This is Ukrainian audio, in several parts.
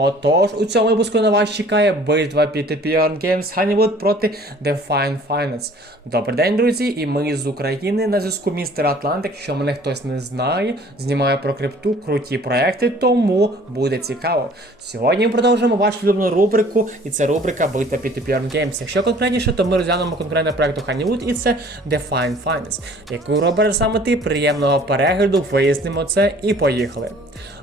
Отож, у цьому випуску на вас чекає битва P2P Games Honeywood проти Define Finance. Добрий день, друзі, і ми з України на зв'язку містер Атлант. Якщо мене хтось не знає, знімаю про крипту, круті проекти, тому буде цікаво. Сьогодні ми продовжуємо вашу улюблену рубрику, і це рубрика Битва P2P Games. Якщо конкретніше, то ми розглянемо конкретний проект у і це Define Finance. Яку робиш саме ти, приємного перегляду, вияснимо це і поїхали.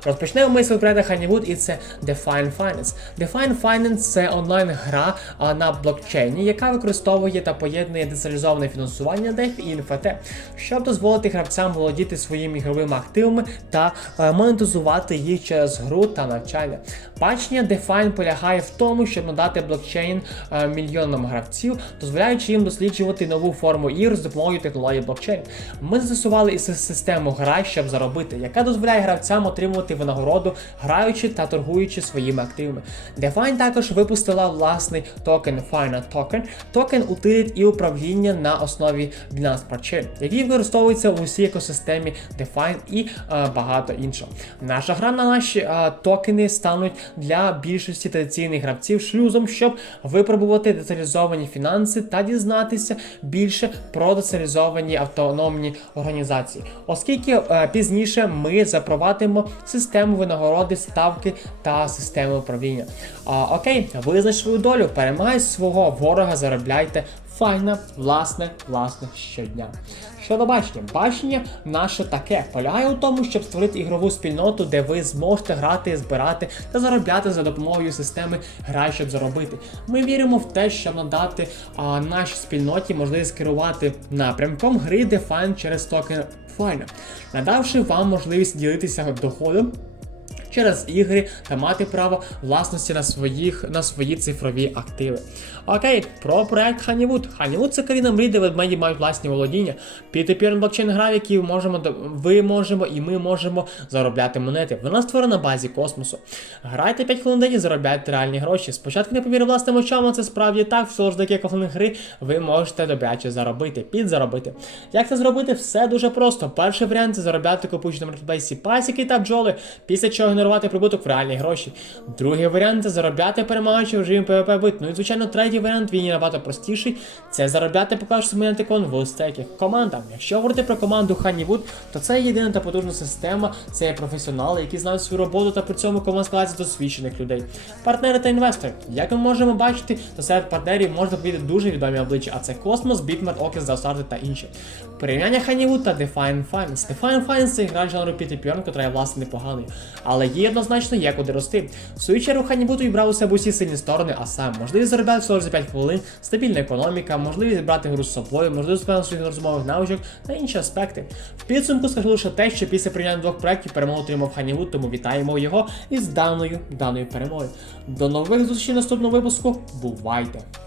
Розпочнемо ми з проекту Honeywood і це Define Finance. Define Finance це онлайн-гра на блокчейні, яка використовує та поєднує децентралізоване фінансування DeFi і NFT, щоб дозволити гравцям володіти своїми ігровими активами та е, монетизувати їх через гру та навчання. Бачення Define полягає в тому, щоб надати блокчейн е, мільйонам гравців, дозволяючи їм досліджувати нову форму ігр з допомогою технології блокчейн. Ми застосували і систему гра, щоб заробити, яка дозволяє гравцям отримувати винагороду, граючи та торгуючи своїми активами. Define також випустила власний токен Final Token, токен утиліт і управління на основі Binance Smart Chain, який використовується у всій екосистемі Define і е, багато іншого. Наша гра на наші е, токени стануть для більшості традиційних гравців шлюзом, щоб випробувати децентралізовані фінанси та дізнатися більше про децентралізовані автономні організації, оскільки е, пізніше ми запровадимо систему винагороди, ставки та систему управління. А, окей, визнач свою долю, перемагай свого ворога, заробляйте. Файна, власне, власне, щодня. Щодо бачення, бачення наше таке полягає у тому, щоб створити ігрову спільноту, де ви зможете грати, збирати та заробляти за допомогою системи Грай, щоб заробити. Ми віримо в те, щоб надати а, нашій спільноті можливість керувати напрямком гри Define через токен Файна, надавши вам можливість ділитися доходом через ігри та мати право власності на своїх на свої цифрові активи. Окей, про проект Honeywood. Honeywood – це країна мрій, де ведмеді мають власні володіння. P2P блокчейн гра, в якій можемо ви можемо і ми можемо заробляти монети. Вона створена на базі космосу. Грайте 5 хвилин день і заробляйте реальні гроші. Спочатку не повірив власним очам, але це справді так. Всього ж декілька хвилин гри ви можете добряче заробити, підзаробити. Як це зробити? Все дуже просто. Перший варіант це заробляти купуючи на маркетплейсі пасіки та бджоли, після чого генерувати прибуток в реальні гроші. Другий варіант це заробляти перемагаючи в режимі PvP бит. Ну і звичайно, третій варіант він є набагато простіший. Це заробляти, поклавши свій антикон в стекі. Команда. Якщо говорити про команду Honeywood, то це єдина та потужна система, це є професіонали, які знають свою роботу та при цьому команда складається досвідчених людей. Партнери та інвестори. Як ми можемо бачити, то серед партнерів можна побачити дуже відомі обличчя, а це Космос, Bitmart, Окес, Заусарди та інші. Порівняння Honeywood та Define Finance. Define Finance це гра жанру P2P, котра є власне непоганий, але їй однозначно є куди рости. В свою чергу Honeywood відбрав у себе усі сильні сторони, а саме можливість заробляти всього за 5 хвилин, стабільна економіка, можливість брати гру з собою, можливість своїх розмовних навичок та інші аспекти. В підсумку скажу лише те, що після прийняття двох проєктів перемогу отримав Honeywood, тому вітаємо його із даною даною перемогою. До нових зустрічей в наступному випуску. Бувайте!